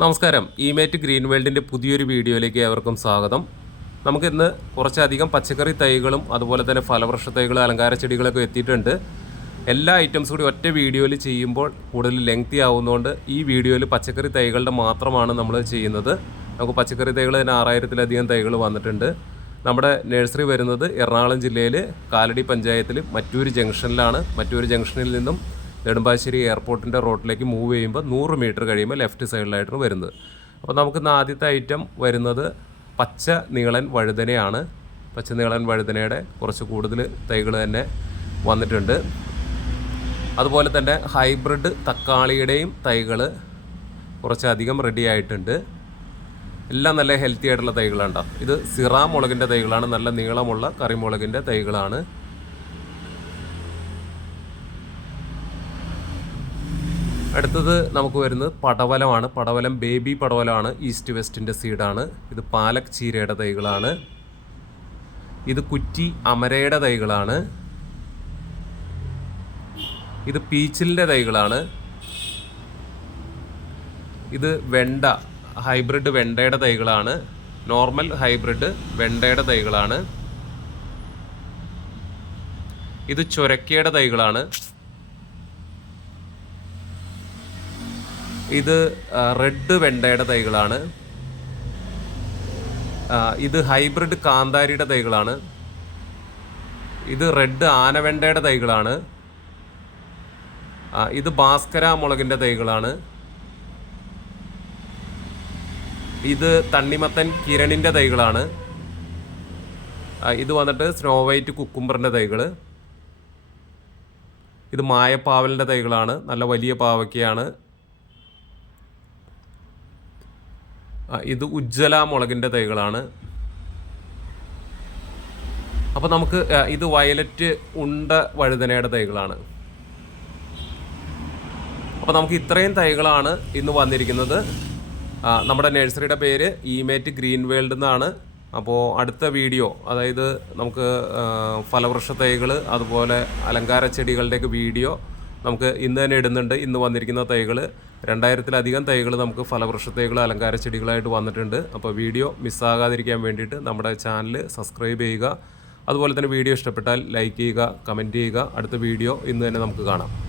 നമസ്കാരം. ഇമേറ്റ് ഗ്രീൻ വേൾഡിന്റെ പുതിയൊരു വീഡിയോയിലേക്ക് ഏവർക്കും സ്വാഗതം. നമുക്കിന്ന് കുറച്ചധികം പച്ചക്കറി തൈകളും അതുപോലെ തന്നെ ഫലവൃക്ഷ തൈകളും അലങ്കാര ചെടികളൊക്കെ എത്തിയിട്ടുണ്ട്. എല്ലാ ഐറ്റംസ് കൂടി ഒറ്റ വീഡിയോയിൽ ചെയ്യുമ്പോൾ കൂടുതൽ ലെങ്തി ആവുന്നതുകൊണ്ട് ഈ വീഡിയോയിൽ പച്ചക്കറി തൈകളുടെ മാത്രമാണ് നമ്മൾ ചെയ്യുന്നത്. നമുക്ക് പച്ചക്കറി തൈകൾ തന്നെ ആറായിരത്തിലധികം തൈകൾ വന്നിട്ടുണ്ട്. നമ്മുടെ നഴ്സറി വരുന്നത് എറണാകുളം ജില്ലയിൽ കാലടി പഞ്ചായത്തിൽ മറ്റൂർ ജംഗ്ഷനിലാണ് മറ്റൂർ ജംഗ്ഷനിൽ നിന്നും നെടുമ്പാശ്ശേരി എയർപോർട്ടിന്റെ റോഡിലേക്ക് മൂവ് ചെയ്യുമ്പോൾ നൂറ് മീറ്റർ കഴിയുമ്പോൾ ലെഫ്റ്റ് സൈഡിലായിട്ടാണ് വരുന്നത്. അപ്പോൾ നമുക്കിന്ന് ആദ്യത്തെ ഐറ്റം വരുന്നത് പച്ച നീളൻ വഴുതനയാണ്. പച്ച നീളൻ വഴുതനയുടെ കുറച്ച് കൂടുതൽ തൈകൾ തന്നെ വന്നിട്ടുണ്ട്. അതുപോലെ തന്നെ ഹൈബ്രിഡ് തക്കാളിയുടെയും തൈകൾ കുറച്ചധികം റെഡി ആയിട്ടുണ്ട്. എല്ലാം നല്ല ഹെൽത്തി ആയിട്ടുള്ള തൈകളാണ് ഇത് സിറാ മുളകിന്റെ തൈകളാണ്. നല്ല നീളമുള്ള കറിമുളകിന്റെ തൈകളാണ്. അടുത്തത് നമുക്ക് വരുന്നത് പടവലമാണ്. പടവലം ബേബി പടവലമാണ് ഈസ്റ്റ് വെസ്റ്റിന്റെ സീഡാണ്. ഇത് പാലക് ചീരയുടെ തൈകളാണ്. ഇത് കുറ്റി അമരയുടെ തൈകളാണ്. ഇത് പീച്ചിലിന്റെ തൈകളാണ്. ഇത് വെണ്ട ഹൈബ്രിഡ് വെണ്ടയുടെ തൈകളാണ്. നോർമൽ ഹൈബ്രിഡ് വെണ്ടയുടെ തൈകളാണ്. ഇത് ചുരക്കയുടെ തൈകളാണ്. ഇത് റെഡ് വെണ്ടയുടെ തൈകളാണ്. ഇത് ഹൈബ്രിഡ് കാന്താരിയുടെ തൈകളാണ്. ഇത് റെഡ് ആനവെണ്ടയുടെ തൈകളാണ്. ഇത് ഭാസ്കര മുളകിന്റെ തൈകളാണ്. ഇത് തണ്ണിമത്തൻ കിരണിന്റെ തൈകളാണ്. ഇത് വന്നിട്ട് സ്നോ വൈറ്റ് കുക്കുംബറിന്റെ തൈകൾ ഇത് മായപ്പാവലിന്റെ തൈകളാണ്. നല്ല വലിയ പാവയ്ക്കയാണ്. ഇത് ഉജ്ജ്വല മുളകിന്റെ തൈകളാണ്. അപ്പോൾ നമുക്ക് ഇത് വയലറ്റ് ഉണ്ട വഴുതനയുടെ തൈകളാണ്. അപ്പോൾ നമുക്ക് ഇത്രയും തൈകളാണ് ഇന്ന് വന്നിരിക്കുന്നത്. നമ്മുടെ നഴ്സറിയുടെ പേര് ഇമേറ്റ് ഗ്രീൻ വേൾഡ് എന്നാണ്. അപ്പോൾ അടുത്ത വീഡിയോ അതായത് നമുക്ക് ഫലവൃക്ഷ തൈകൾ അതുപോലെ അലങ്കാര ചെടികളുടെയൊക്കെ വീഡിയോ നമുക്ക് ഇന്ന് തന്നെ ഇടുന്നുണ്ട്. ഇന്ന് വന്നിരിക്കുന്ന തൈകൾ രണ്ടായിരത്തിലധികം തൈകൾ നമുക്ക് ഫലവൃക്ഷ തൈകൾ അലങ്കാര ചെടികളായിട്ട് വന്നിട്ടുണ്ട്. അപ്പോൾ വീഡിയോ മിസ്സാകാതിരിക്കാൻ വേണ്ടിയിട്ട് നമ്മുടെ ചാനൽ സബ്സ്ക്രൈബ് ചെയ്യുക. അതുപോലെ തന്നെ വീഡിയോ ഇഷ്ടപ്പെട്ടാൽ ലൈക്ക് ചെയ്യുക കമന്റ് ചെയ്യുക. അടുത്ത വീഡിയോ ഇന്ന് തന്നെ നമുക്ക് കാണാം.